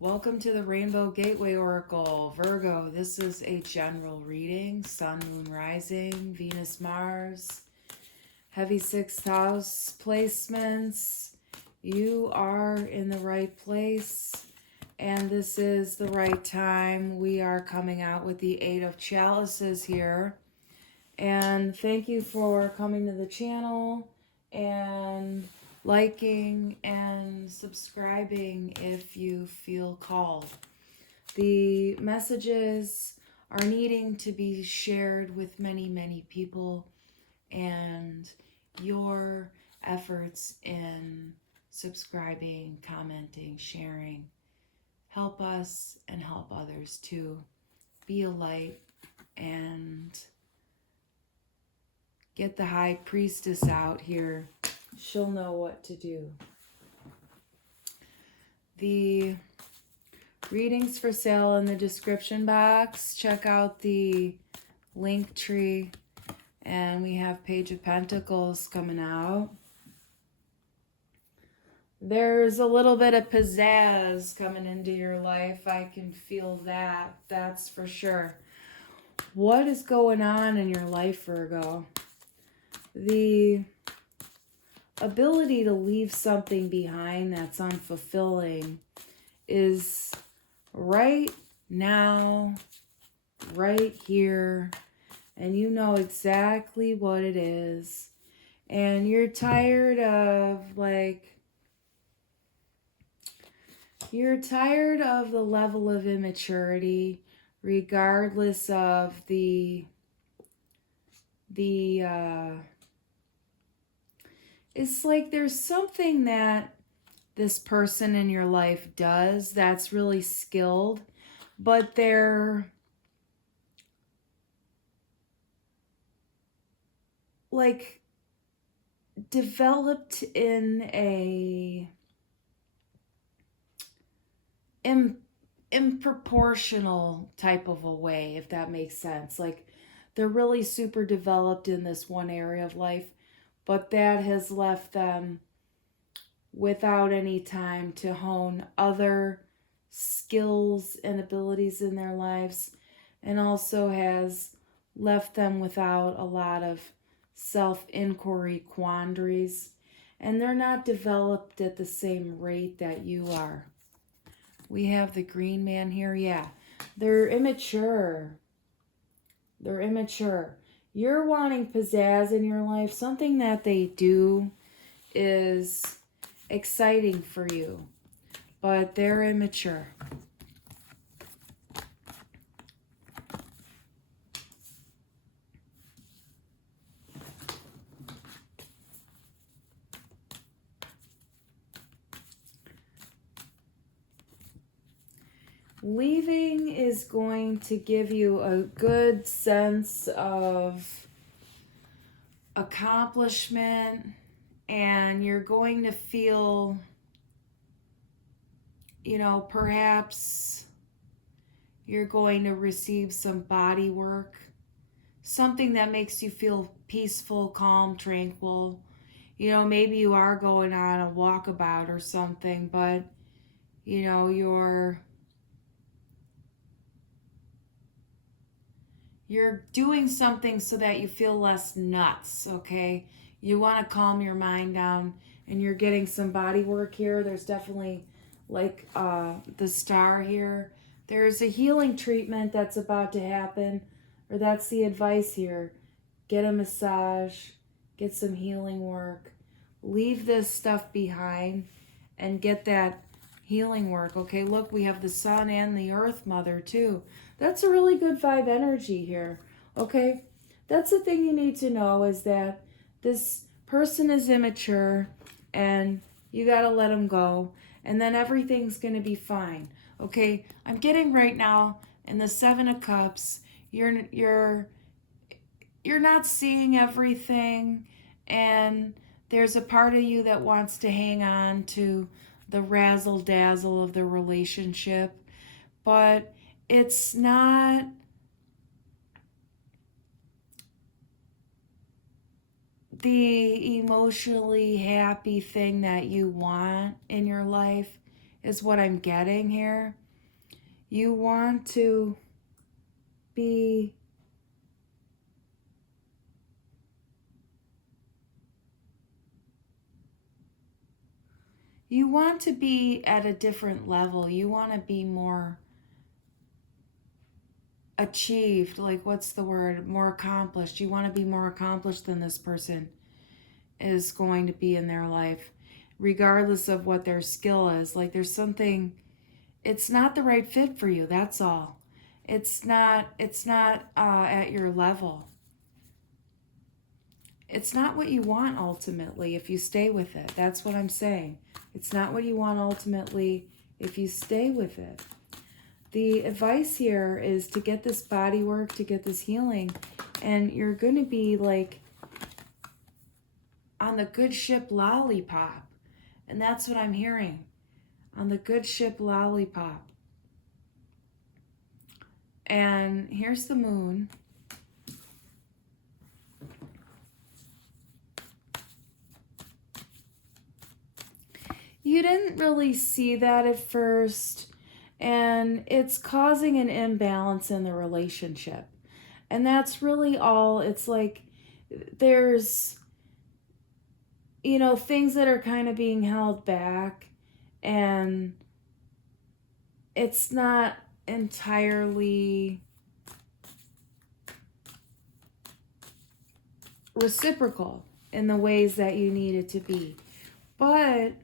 Welcome to the Rainbow Gateway Oracle. Virgo, this is a general reading. Sun, Moon, Rising, Venus, Mars, heavy sixth house placements. You are in the right place, and this is the right time. We are coming out with the Eight of Chalices here. And thank you for coming to the channel and liking and subscribing if you feel called. The messages are needing to be shared with many, many people, and your efforts in subscribing, commenting, sharing help us and help others to be a light and get the High Priestess out here. She'll know what to do. The readings for sale in the description box. Check out the link tree. And we have Page of Pentacles coming out. There's a little bit of pizzazz coming into your life. I can feel that. That's for sure. What is going on in your life, Virgo? The ability to leave something behind that's unfulfilling is right now, right here, and you know exactly what it is. And you're tired of the level of immaturity, regardless of it's like there's something that this person in your life does that's really skilled, but they're like developed in a improportional type of a way, if that makes sense. Like they're really super developed in this one area of life, but that has left them without any time to hone other skills and abilities in their lives, and also has left them without a lot of self-inquiry quandaries, and they're not developed at the same rate that you are. We have the Green Man here. Yeah, they're immature. They're immature. You're wanting pizzazz in your life. Something that they do is exciting for you, but they're immature. Leaving is going to give you a good sense of accomplishment, and you're going to feel, perhaps you're going to receive some body work, something that makes you feel peaceful, calm, tranquil. Maybe you are going on a walkabout or something, but you're doing something so that you feel less nuts, okay? You want to calm your mind down, and you're getting some body work here. There's definitely the star here. There's a healing treatment that's about to happen, or that's the advice here. Get a massage, get some healing work. Leave this stuff behind and get that healing work, okay? Look, we have the Sun and the Earth Mother too. That's a really good vibe energy here, okay? That's the thing you need to know, is that this person is immature and you got to let them go, and then everything's going to be fine, okay? I'm getting right now in the Seven of Cups, you're not seeing everything, and there's a part of you that wants to hang on to the razzle-dazzle of the relationship, but it's not the emotionally happy thing that you want in your life. is what I'm getting here. You want to be at a different level. You want to be more achieved, like what's the word? More accomplished. You want to be more accomplished than this person is going to be in their life, regardless of what their skill is. Like there's something, it's not the right fit for you, that's all. It's not at your level. It's not what you want ultimately if you stay with it. That's what I'm saying. It's not what you want ultimately if you stay with it. The advice here is to get this body work, to get this healing, and you're going to be like on the good ship lollipop. And that's what I'm hearing. On the good ship lollipop. And here's the moon. You didn't really see that at first, and it's causing an imbalance in the relationship. And that's really all. It's like there's, you know, things that are kind of being held back, and it's not entirely reciprocal in the ways that you need it to be. But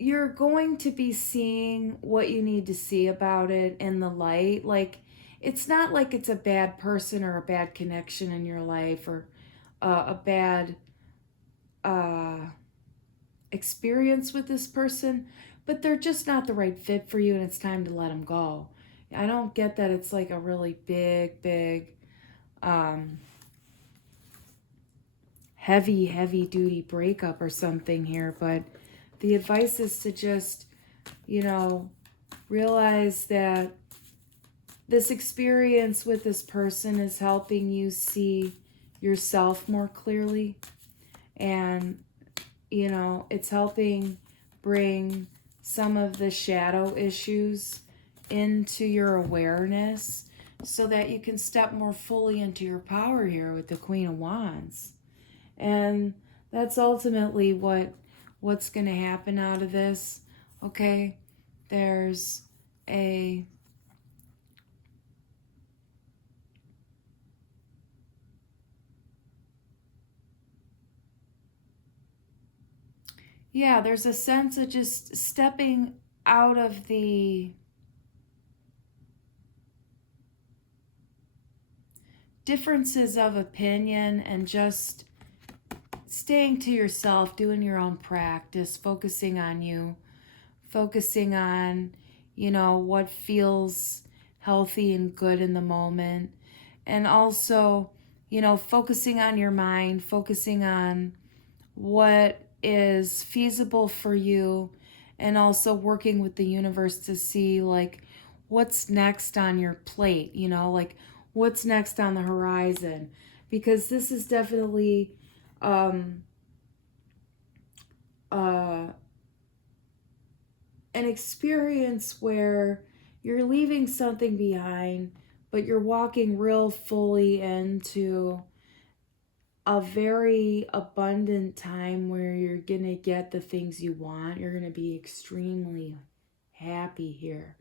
you're going to be seeing what you need to see about it in the light. Like, it's not like it's a bad person or a bad connection in your life or a bad experience with this person, but they're just not the right fit for you, and it's time to let them go. I don't get that it's like a really big heavy duty breakup or something here, but the advice is to just, you know, realize that this experience with this person is helping you see yourself more clearly. And, you know, it's helping bring some of the shadow issues into your awareness so that you can step more fully into your power here with the Queen of Wands. And that's ultimately what's going to happen out of this. Okay, there's a there's a sense of just stepping out of the differences of opinion and just staying to yourself, doing your own practice, focusing on you, focusing on, you know, what feels healthy and good in the moment. And also, you know, focusing on your mind, focusing on what is feasible for you, and also working with the universe to see like what's next on your plate, you know, like what's next on the horizon, because this is definitely an experience where you're leaving something behind, but you're walking real fully into a very abundant time where you're going to get the things you want. You're going to be extremely happy here.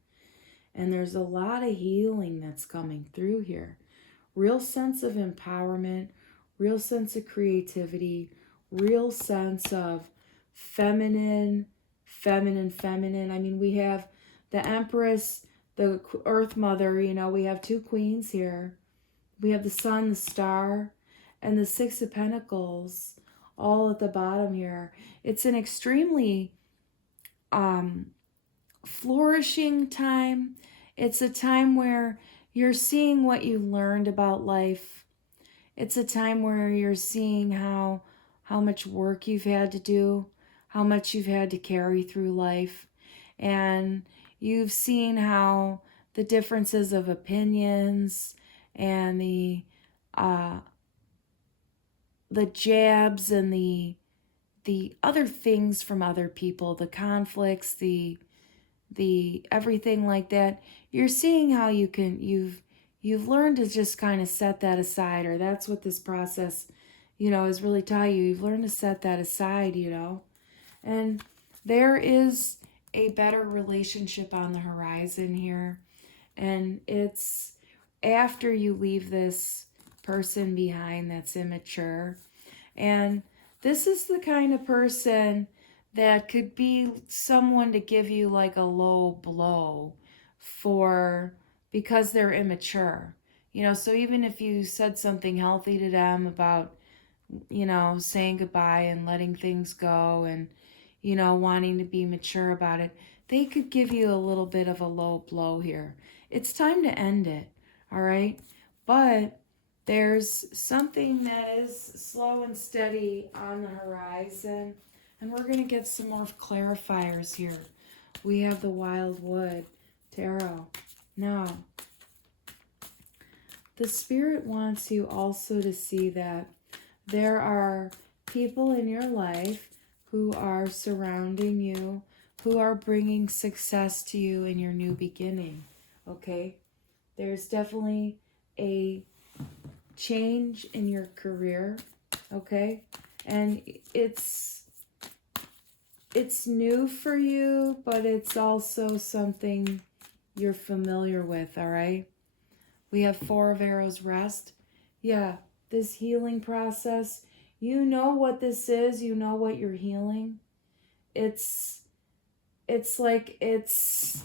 And there's a lot of healing that's coming through here. Real sense of empowerment, real sense of creativity, real sense of feminine. I mean, we have the Empress, the Earth Mother, you know, we have two queens here. We have the Sun, the Star, and the Six of Pentacles all at the bottom here. It's an extremely flourishing time. It's a time where you're seeing what you learned about life. It's a time where you're seeing how much work you've had to do, how much you've had to carry through life, and you've seen how the differences of opinions and the jabs and the the other things from other people, the conflicts, the everything like that, you're seeing how you've learned to just kind of set that aside, or that's what this process, is really taught you. You've learned to set that aside, and there is a better relationship on the horizon here. And it's after you leave this person behind that's immature. And this is the kind of person that could be someone to give you like a low blow because they're immature. So even if you said something healthy to them about, saying goodbye and letting things go and, wanting to be mature about it, they could give you a little bit of a low blow here. It's time to end it, all right? But there's something that is slow and steady on the horizon, and we're going to get some more clarifiers here. We have the Wildwood Tarot. Now, the Spirit wants you also to see that there are people in your life who are surrounding you, who are bringing success to you in your new beginning, okay? There's definitely a change in your career, okay? And it's new for you, but it's also something you're familiar with, all right? We have Four of Arrows, rest. Yeah, this healing process, you know what this is, you know what you're healing. It's like it's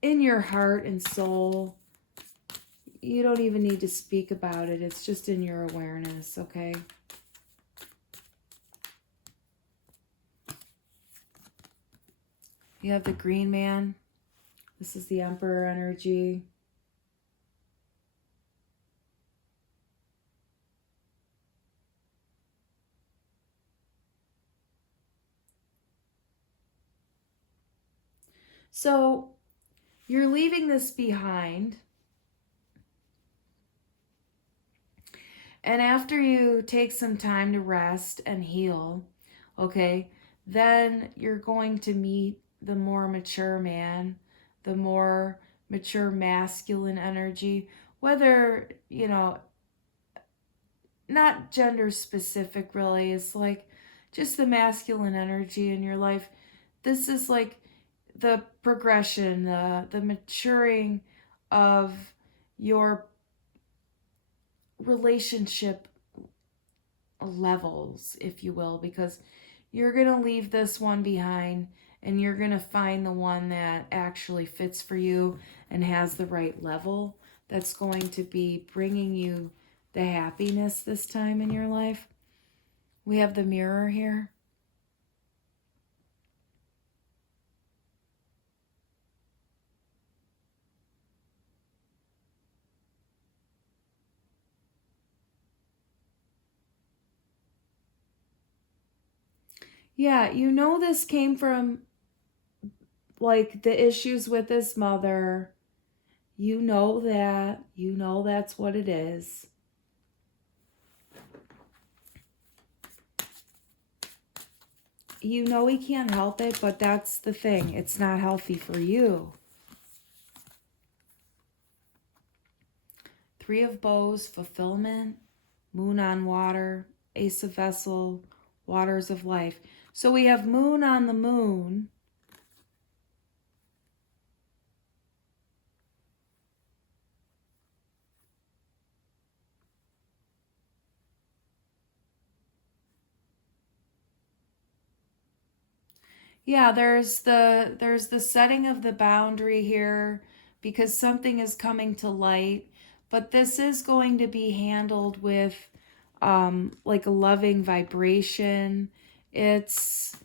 in your heart and soul. You don't even need to speak about it. It's just in your awareness, okay? You have the Green Man. This is the Emperor energy. So you're leaving this behind. And after you take some time to rest and heal, okay, then you're going to meet the more mature man, the more mature masculine energy, whether, not gender specific really, it's like just the masculine energy in your life. This is like the progression, the maturing of your relationship levels, if you will, because you're going to leave this one behind and you're going to find the one that actually fits for you and has the right level that's going to be bringing you the happiness this time in your life. We have the Mirror here. Yeah, this came from like the issues with his mother. That's what it is. He can't help it, but that's the thing. It's not healthy for you. Three of Bows, fulfillment, Moon on water, Ace of Vessel, waters of life. So we have Moon on the moon. Yeah, there's the setting of the boundary here because something is coming to light, but this is going to be handled with like a loving vibration. It's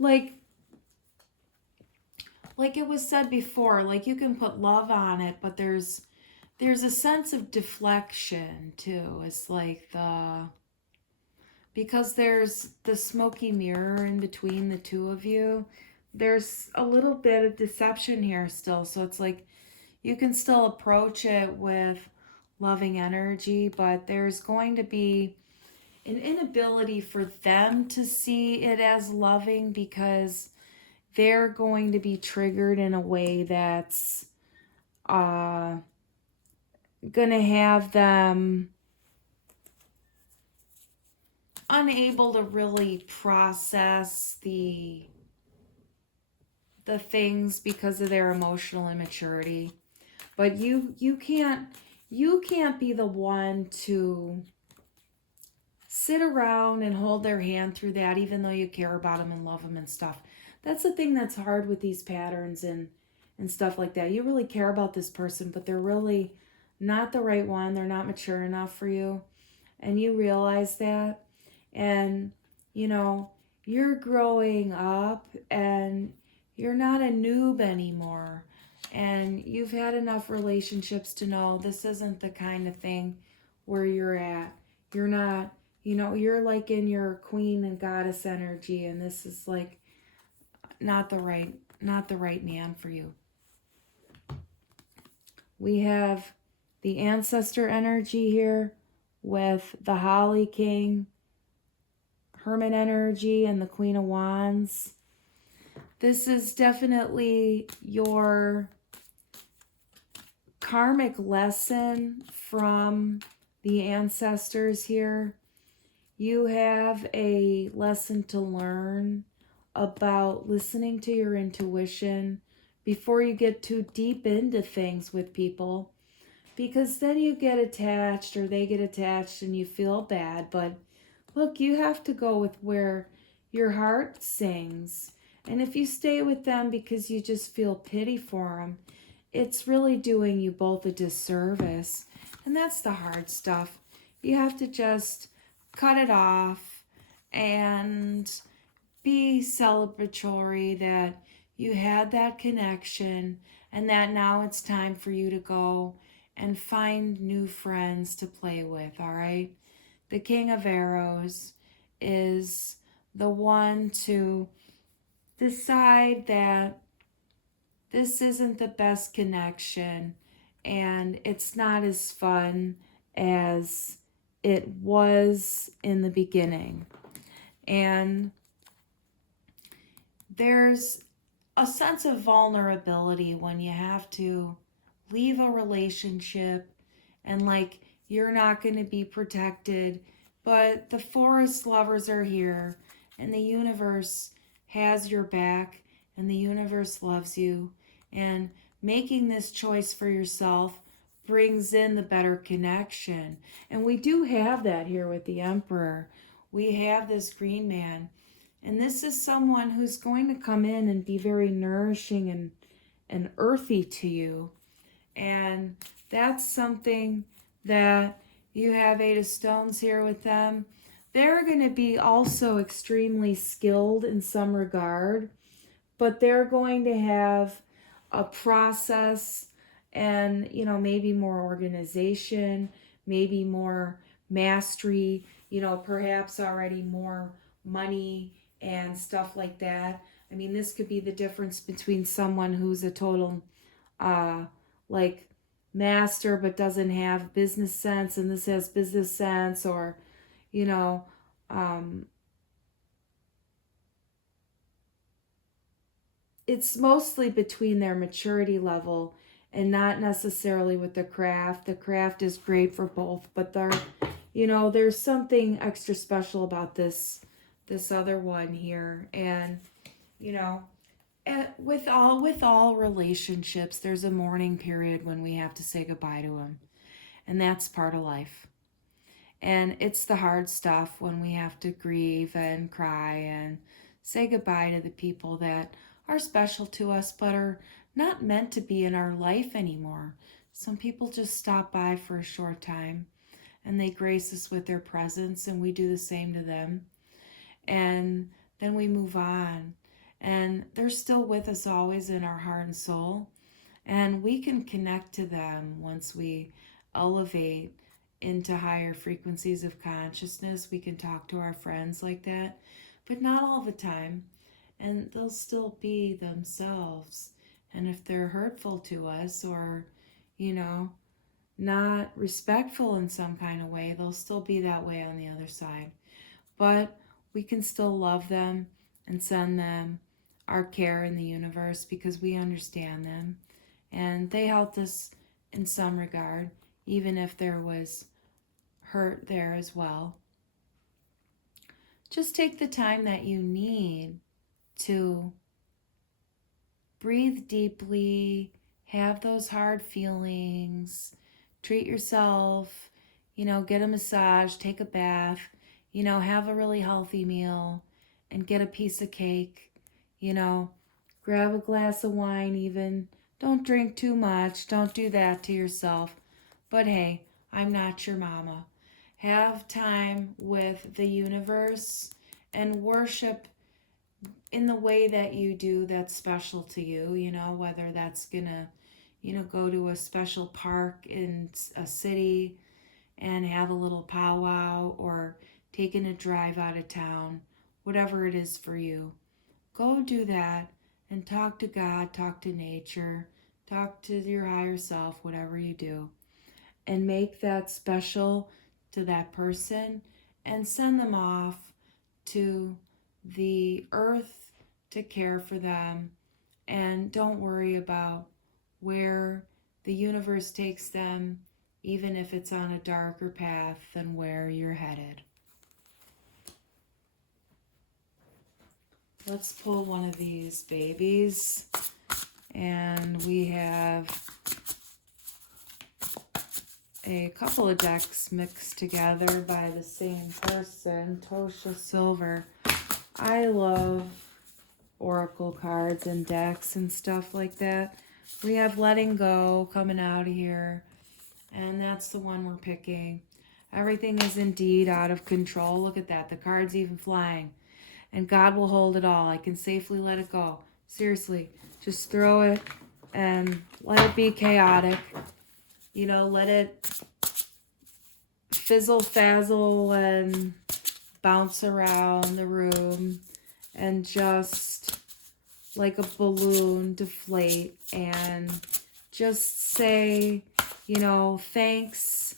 like like it was said before, like you can put love on it, but there's a sense of deflection too. It's like because there's the smoky mirror in between the two of you, there's a little bit of deception here still. So it's like you can still approach it with loving energy, but there's going to be an inability for them to see it as loving because they're going to be triggered in a way that's going to have them unable to really process the things because of their emotional immaturity. But you can't be the one to sit around and hold their hand through that, even though you care about them and love them and stuff. That's the thing that's hard with these patterns and stuff like that. You really care about this person, but they're really not the right one. They're not mature enough for you, and you realize that. And you're growing up and you're not a noob anymore, and you've had enough relationships to know this isn't the kind of thing where you're at. You're not, you're like in your queen and goddess energy, and this is like not the right man for you. We have the ancestor energy here with the Holly King, Hermit energy, and the Queen of Wands. This is definitely your karmic lesson from the ancestors here. You have a lesson to learn about listening to your intuition before you get too deep into things with people, because then you get attached or they get attached and you feel bad. But look, you have to go with where your heart sings. And if you stay with them because you just feel pity for them, it's really doing you both a disservice. And that's the hard stuff. You have to just cut it off and be celebratory that you had that connection and that now it's time for you to go and find new friends to play with, all right? The King of Arrows is the one to decide that this isn't the best connection and it's not as fun as it was in the beginning. And there's a sense of vulnerability when you have to leave a relationship and like you're not going to be protected, but the forest lovers are here and the universe has your back and the universe loves you, and making this choice for yourself brings in the better connection. And we do have that here with the Emperor. We have this green man, and this is someone who's going to come in and be very nourishing and earthy to you. And that's something that you have Eight of Stones here with them. They're going to be also extremely skilled in some regard, but they're going to have a process and, maybe more organization, maybe more mastery, perhaps already more money and stuff like that. I mean, this could be the difference between someone who's a total, like master but doesn't have business sense, and this has business sense, or, it's mostly between their maturity level and not necessarily with the craft. The craft is great for both, but there's something extra special about this other one here. And with all relationships, there's a mourning period when we have to say goodbye to them, and that's part of life. And it's the hard stuff when we have to grieve and cry and say goodbye to the people that are special to us but are not meant to be in our life anymore. Some people just stop by for a short time and they grace us with their presence, and we do the same to them. And then we move on. And they're still with us always in our heart and soul. And we can connect to them once we elevate into higher frequencies of consciousness. We can talk to our friends like that, but not all the time. And they'll still be themselves. And if they're hurtful to us or, you know, not respectful in some kind of way, they'll still be that way on the other side. But we can still love them and send them our care in the universe because we understand them and they helped us in some regard, even if there was hurt there as well. Just take the time that you need to breathe deeply, have those hard feelings, treat yourself, get a massage, take a bath, have a really healthy meal and get a piece of cake, grab a glass of wine even. Don't drink too much. Don't do that to yourself. But hey, I'm not your mama. Have time with the universe and worship in the way that you do that's special to you, whether that's gonna, go to a special park in a city and have a little powwow or taking a drive out of town, whatever it is for you. Go do that and talk to God, talk to nature, talk to your higher self, whatever you do, and make that special to that person and send them off to the earth to care for them. And don't worry about where the universe takes them, even if it's on a darker path than where you're headed. Let's pull one of these babies. And we have a couple of decks mixed together by the same person, Tosha Silver. I love oracle cards and decks and stuff like that. We have Letting Go coming out here, and that's the one we're picking. Everything is indeed out of control. Look at that. The card's even flying. And God will hold it all. I can safely let it go. Seriously, just throw it and let it be chaotic. Let it fizzle, fazzle, and bounce around the room and just like a balloon deflate and just say, thanks,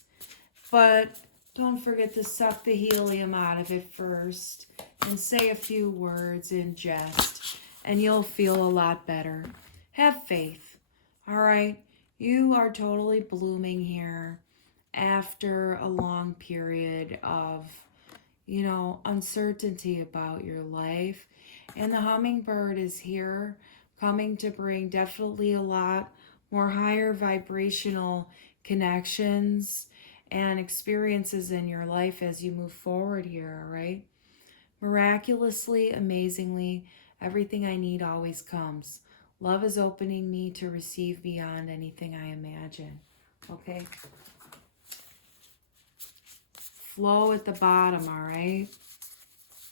but don't forget to suck the helium out of it first and say a few words in jest, and you'll feel a lot better. Have faith, all right? You are totally blooming here after a long period of, uncertainty about your life. And the hummingbird is here, coming to bring definitely a lot more higher vibrational connections and experiences in your life as you move forward here, all right? Miraculously, amazingly, everything I need always comes. Love is opening me to receive beyond anything I imagine. Okay? Flow at the bottom, all right?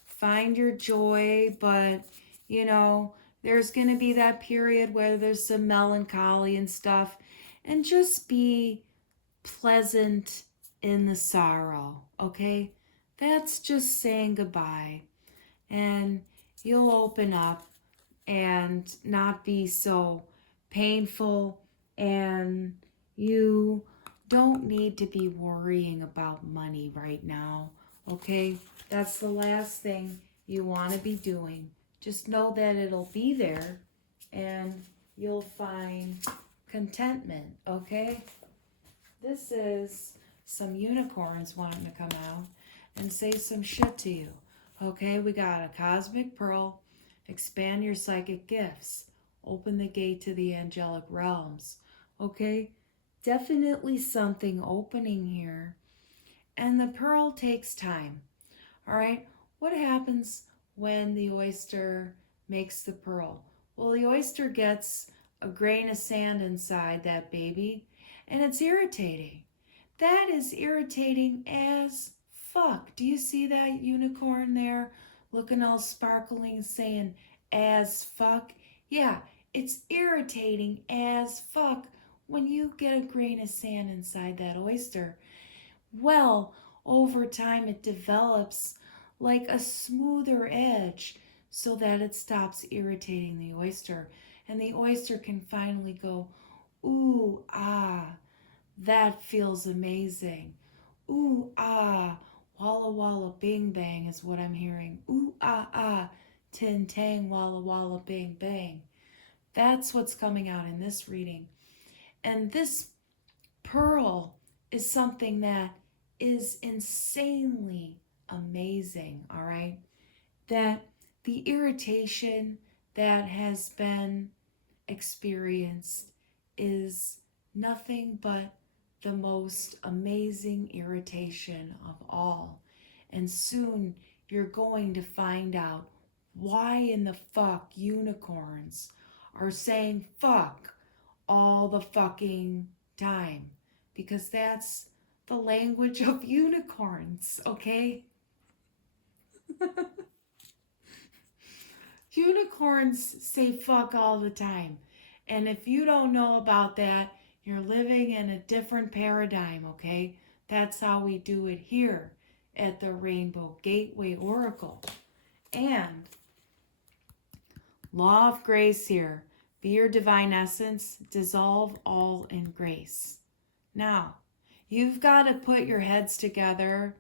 Find your joy, but, there's going to be that period where there's some melancholy and stuff. And just be pleasant in the sorrow, okay? That's just saying goodbye. And you'll open up and not be so painful, and you don't need to be worrying about money right now, okay? That's the last thing you want to be doing. Just know that it'll be there and you'll find contentment, okay? This is some unicorns wanting to come out and say some shit to you, okay? We got a cosmic pearl. Expand your psychic gifts. Open the gate to the angelic realms. Okay? Definitely something opening here. And the pearl takes time. All right? What happens when the oyster makes the pearl? Well, the oyster gets a grain of sand inside that baby, and it's irritating. That is irritating as fuck. Do you see that unicorn there looking all sparkling saying as fuck. Yeah, it's irritating as fuck when you get a grain of sand inside that oyster. Well, over time it develops like a smoother edge so that it stops irritating the oyster. And the oyster can finally go, ooh, ah, that feels amazing. Ooh, ah, walla walla bing bang is what I'm hearing. Ooh, ah, ah, tin tang, walla walla bing bang. That's what's coming out in this reading. And this pearl is something that is insanely amazing, all right? That the irritation that has been experienced is nothing but the most amazing irritation of all. And soon you're going to find out why in the fuck unicorns are saying fuck all the fucking time. Because that's the language of unicorns, okay? Unicorns say fuck all the time. And if you don't know about that, you're living in a different paradigm, okay? That's how we do it here at the Rainbow Gateway Oracle. And law of grace here. Be your divine essence, dissolve all in grace. Now, you've got to put your heads together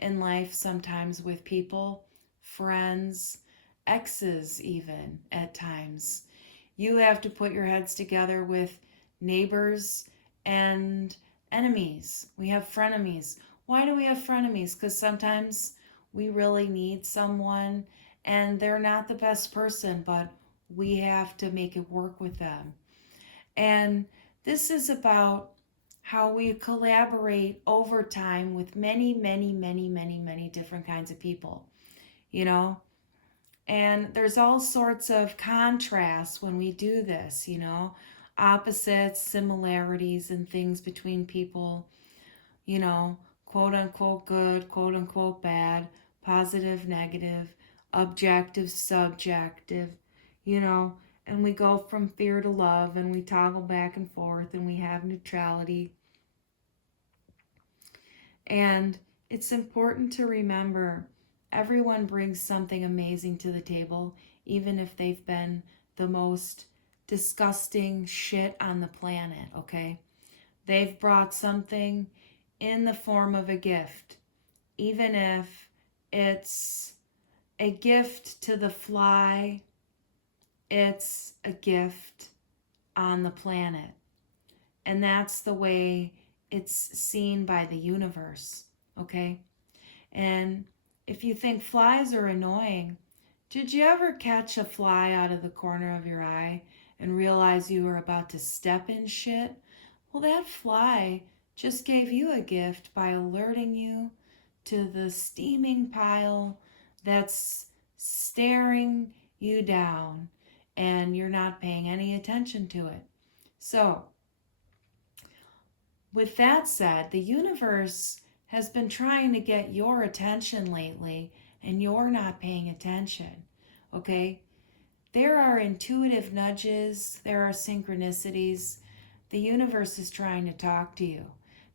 in life sometimes with people, friends, exes, even at times. You have to put your heads together with neighbors and enemies. We have frenemies. Why do we have frenemies? Because sometimes we really need someone and they're not the best person, but we have to make it work with them. And this is about how we collaborate over time with many different kinds of people, you know? And there's all sorts of contrasts when we do this, you know? Opposites, similarities, and things between people, you know? Quote unquote good, quote unquote bad, positive, negative, objective, subjective, you know? And we go from fear to love and we toggle back and forth and we have neutrality. And it's important to remember everyone brings something amazing to the table, even if they've been the most disgusting shit on the planet, okay? They've brought something in the form of a gift, even if it's a gift to the fly, it's a gift on the planet. And that's the way it's seen by the universe, okay? And if you think flies are annoying, did you ever catch a fly out of the corner of your eye and realize you were about to step in shit? Well, that fly just gave you a gift by alerting you to the steaming pile that's staring you down and you're not paying any attention to it. So, with that said, the universe has been trying to get your attention lately and you're not paying attention, okay? There are intuitive nudges, there are synchronicities. The universe is trying to talk to you.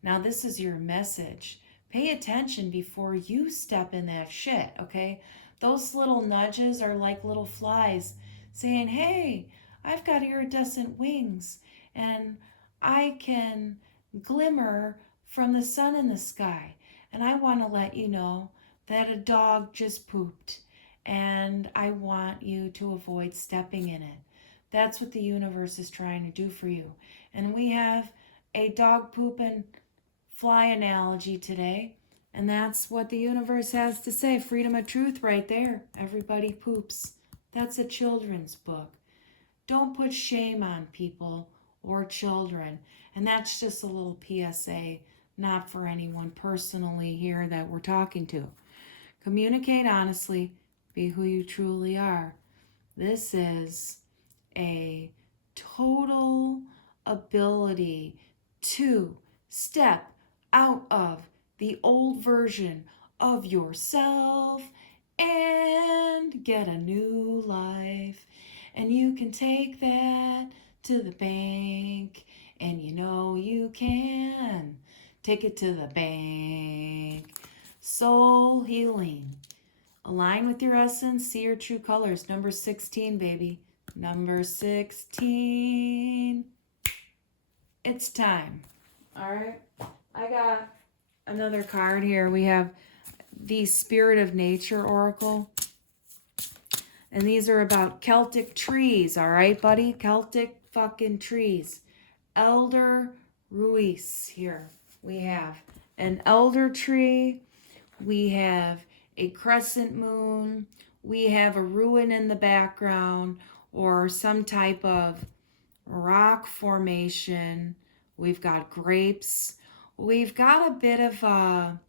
Now, this is your message. Pay attention before you step in that shit, okay? Those little nudges are like little flies saying, hey, I've got iridescent wings and I can glimmer from the sun in the sky. And I want to let you know that a dog just pooped and I want you to avoid stepping in it. That's what the universe is trying to do for you. And we have a dog poop and fly analogy today. And that's what the universe has to say. Freedom of truth right there. Everybody poops. That's a children's book. Don't put shame on people or children. And that's just a little PSA, not for anyone personally here that we're talking to. Communicate honestly. Be who you truly are. This is a total ability to step out of the old version of yourself and get a new life. And you can take that to the bank. And you know you can take it to the bank. Soul healing. Align with your essence. See your true colors. Number 16, baby. Number 16. It's time. All right. I got another card here. We have the Spirit of Nature Oracle. And these are about Celtic trees, all right, buddy? Celtic fucking trees. Elder Ruiz here. We have an elder tree. We have a crescent moon. We have a ruin in the background or some type of rock formation. We've got grapes. We've got a bit of a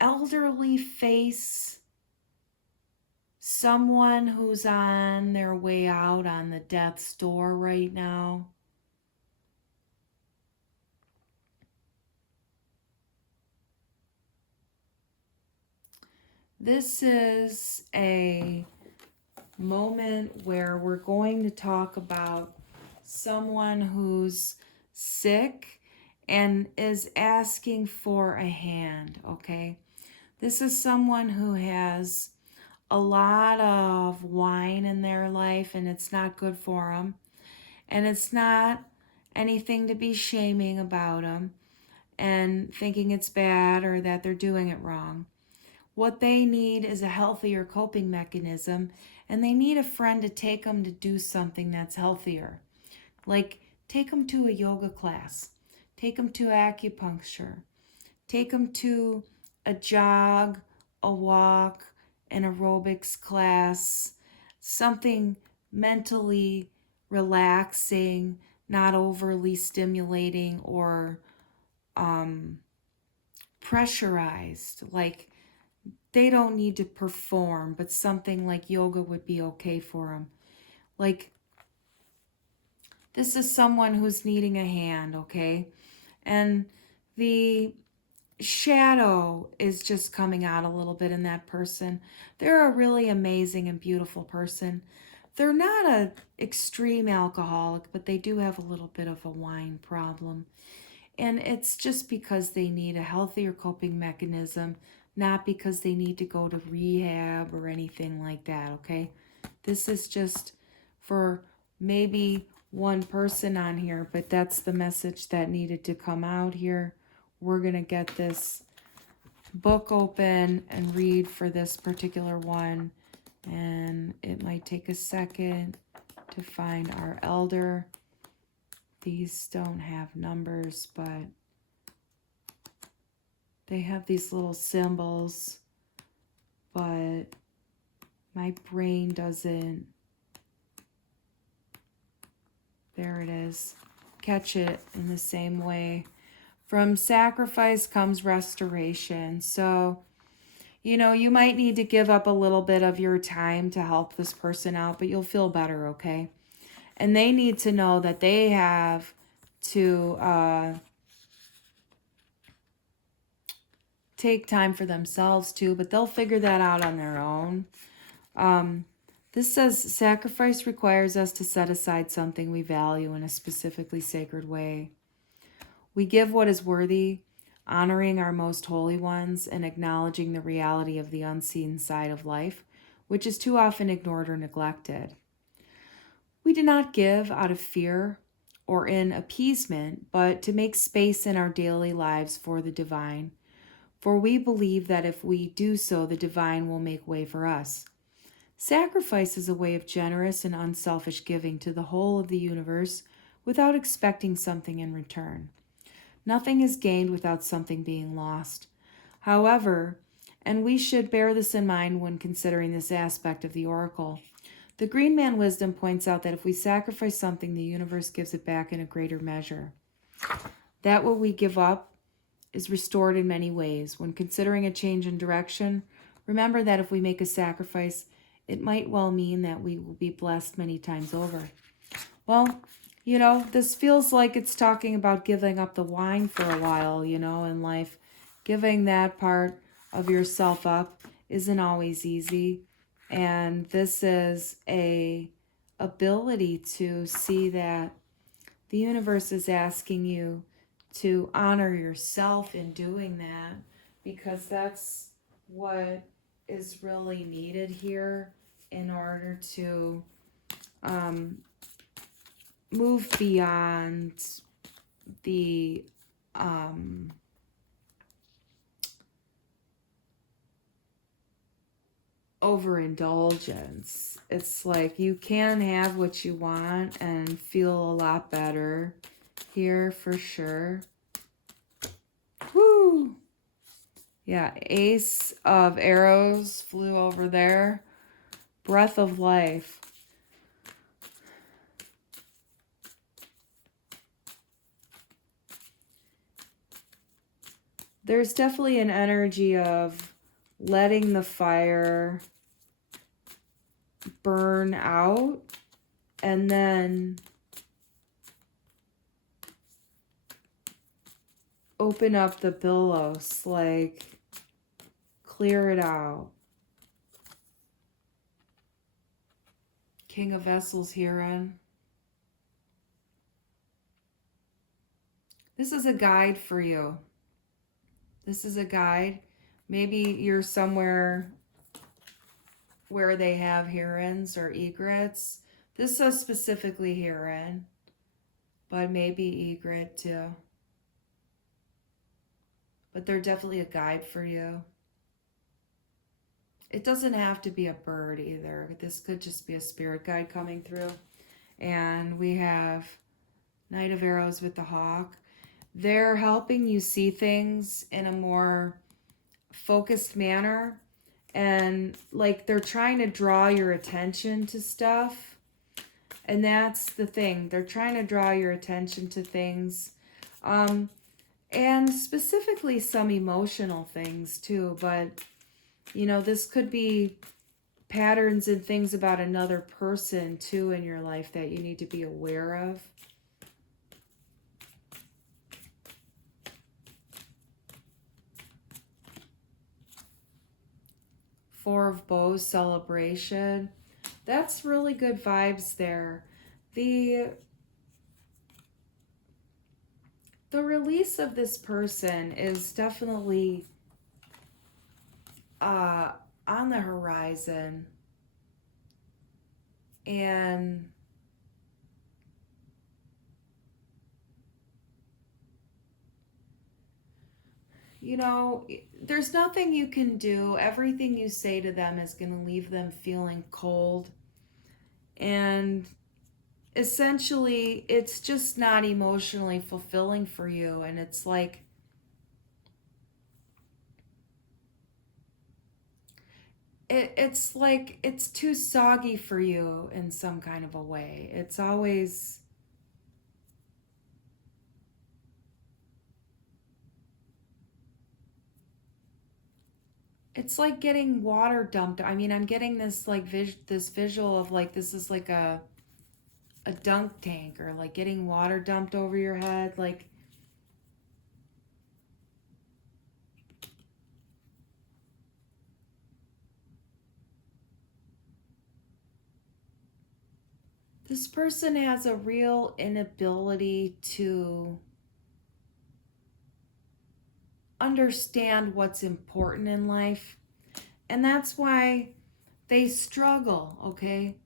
elderly face. Someone who's on their way out on the death's door right now. This is a moment where we're going to talk about someone who's sick and is asking for a hand, okay? This is someone who has a lot of wine in their life and it's not good for them. And it's not anything to be shaming about them and thinking it's bad or that they're doing it wrong. What they need is a healthier coping mechanism, and they need a friend to take them to do something that's healthier. Like take them to a yoga class, take them to acupuncture, take them to a jog, a walk, an aerobics class, something mentally relaxing, not overly stimulating or pressurized. Like they don't need to perform, but something like yoga would be okay for them. Like this is someone who's needing a hand, okay? And the shadow is just coming out a little bit in that person. They're a really amazing and beautiful person. They're not an extreme alcoholic, but they do have a little bit of a wine problem. And it's just because they need a healthier coping mechanism, not because they need to go to rehab or anything like that, okay? This is just for maybe one person on here, but that's the message that needed to come out here. We're going to get this book open and read for this particular one. And it might take a second to find our elder. These don't have numbers, but they have these little symbols, but my brain doesn't, there it is, catch it in the same way. From sacrifice comes restoration. So, you know, you might need to give up a little bit of your time to help this person out, but you'll feel better, okay? And they need to know that they have to take time for themselves too, but they'll figure that out on their own. This says sacrifice requires us to set aside something we value in a specifically sacred way. We give what is worthy, honoring our most holy ones and acknowledging the reality of the unseen side of life, which is too often ignored or neglected. We do not give out of fear or in appeasement, but to make space in our daily lives for the divine. For we believe that if we do so, the divine will make way for us. Sacrifice is a way of generous and unselfish giving to the whole of the universe without expecting something in return. Nothing is gained without something being lost. However, and we should bear this in mind when considering this aspect of the oracle, the Green Man Wisdom points out that if we sacrifice something, the universe gives it back in a greater measure. That what we give up is restored in many ways. When considering a change in direction, remember that if we make a sacrifice, it might well mean that we will be blessed many times over. Well, you know, this feels like it's talking about giving up the wine for a while, you know, in life. Giving that part of yourself up isn't always easy. And this is a ability to see that the universe is asking you to honor yourself in doing that, because that's what is really needed here in order to move beyond the overindulgence. It's like you can have what you want and feel a lot better here for sure. Woo! Yeah, Ace of Arrows flew over there. Breath of life. There's definitely an energy of letting the fire burn out and then open up the billows, like clear it out. King of Vessels here on. This is a guide for you. This is a guide. Maybe you're somewhere where they have herons or egrets. This says specifically heron, but maybe egret too. But they're definitely a guide for you. It doesn't have to be a bird either. This could just be a spirit guide coming through. And we have Knight of Arrows with the hawk. They're helping you see things in a more focused manner. And like they're trying to draw your attention to stuff. And that's the thing. They're trying to draw your attention to things. And specifically some emotional things too. But, you know, this could be patterns and things about another person too in your life that you need to be aware of. Four of Bows celebration. That's really good vibes there. The release of this person is definitely on the horizon. And you know, there's nothing you can do. Everything you say to them is going to leave them feeling cold. And essentially, it's just not emotionally fulfilling for you. And it's like, it's like it's too soggy for you in some kind of a way. It's always... It's like getting water dumped. I mean, I'm getting this like this visual of like this is like a dunk tank, or like getting water dumped over your head. Like, this person has a real inability to understand what's important in life. And that's why they struggle, okay?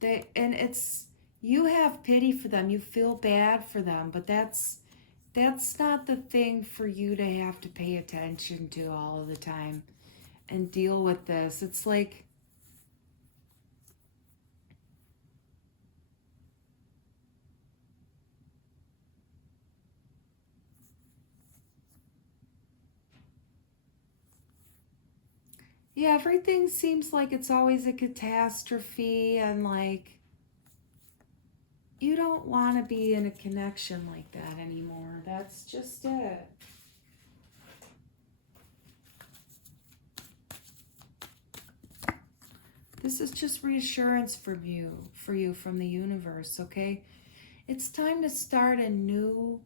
It's, you have pity for them, you feel bad for them, but that's not the thing for you to have to pay attention to all of the time and deal with this. It's like, yeah, everything seems like it's always a catastrophe, and like you don't want to be in a connection like that anymore. That's just it. This is just reassurance for you from the universe, okay? It's time to start a new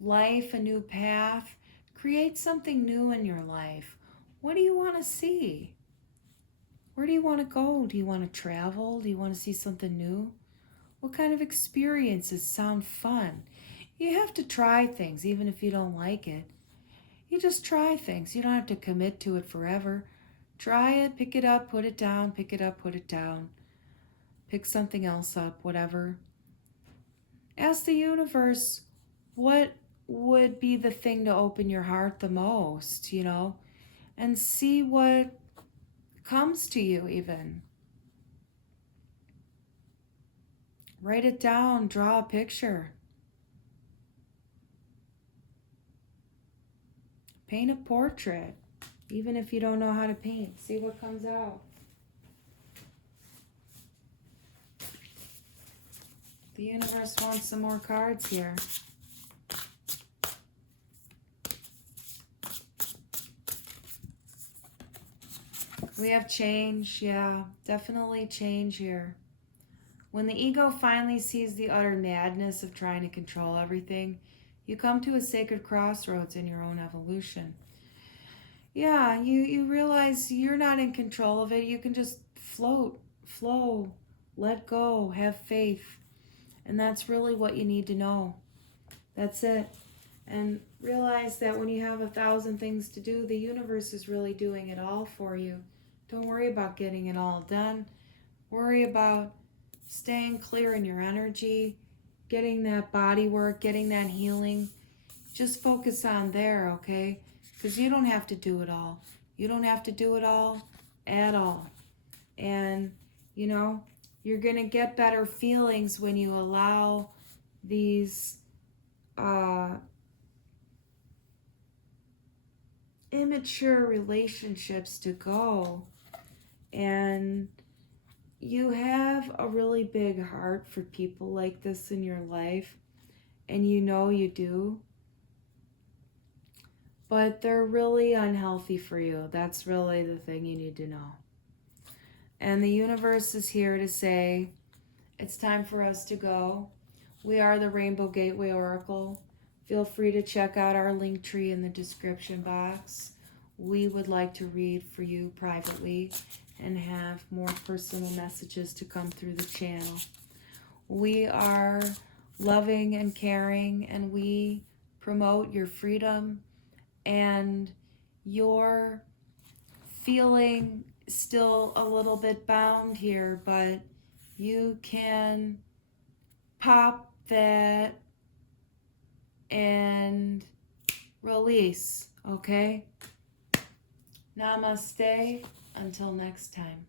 life, a new path. Create something new in your life. What do you want to see? Where do you want to go? Do you want to travel? Do you want to see something new? What kind of experiences sound fun? You have to try things even if you don't like it. You just try things. You don't have to commit to it forever. Try it, pick it up, put it down, pick it up, put it down. Pick something else up, whatever. Ask the universe what would be the thing to open your heart the most, and see what comes to you even. Write it down, draw a picture. Paint a portrait, even if you don't know how to paint. See what comes out. The universe wants some more cards here. We have change, yeah, definitely change here. When the ego finally sees the utter madness of trying to control everything, you come to a sacred crossroads in your own evolution. Yeah, you realize you're not in control of it. You can just float, flow, let go, have faith. And that's really what you need to know. That's it. And realize that when you have 1,000 things to do, the universe is really doing it all for you. Don't worry about getting it all done. Worry about staying clear in your energy, getting that body work, getting that healing. Just focus on there, okay? Because you don't have to do it all. You don't have to do it all at all. And, you're going to get better feelings when you allow these immature relationships to go. And you have a really big heart for people like this in your life, and you do, but they're really unhealthy for you. That's really the thing you need to know. And the universe is here to say, it's time for us to go. We are the Rainbow Gateway Oracle. Feel free to check out our link tree in the description box. We would like to read for you privately and have more personal messages to come through the channel. We are loving and caring, and we promote your freedom and your feeling still a little bit bound here, but you can pop that and release, okay? Namaste. Until next time.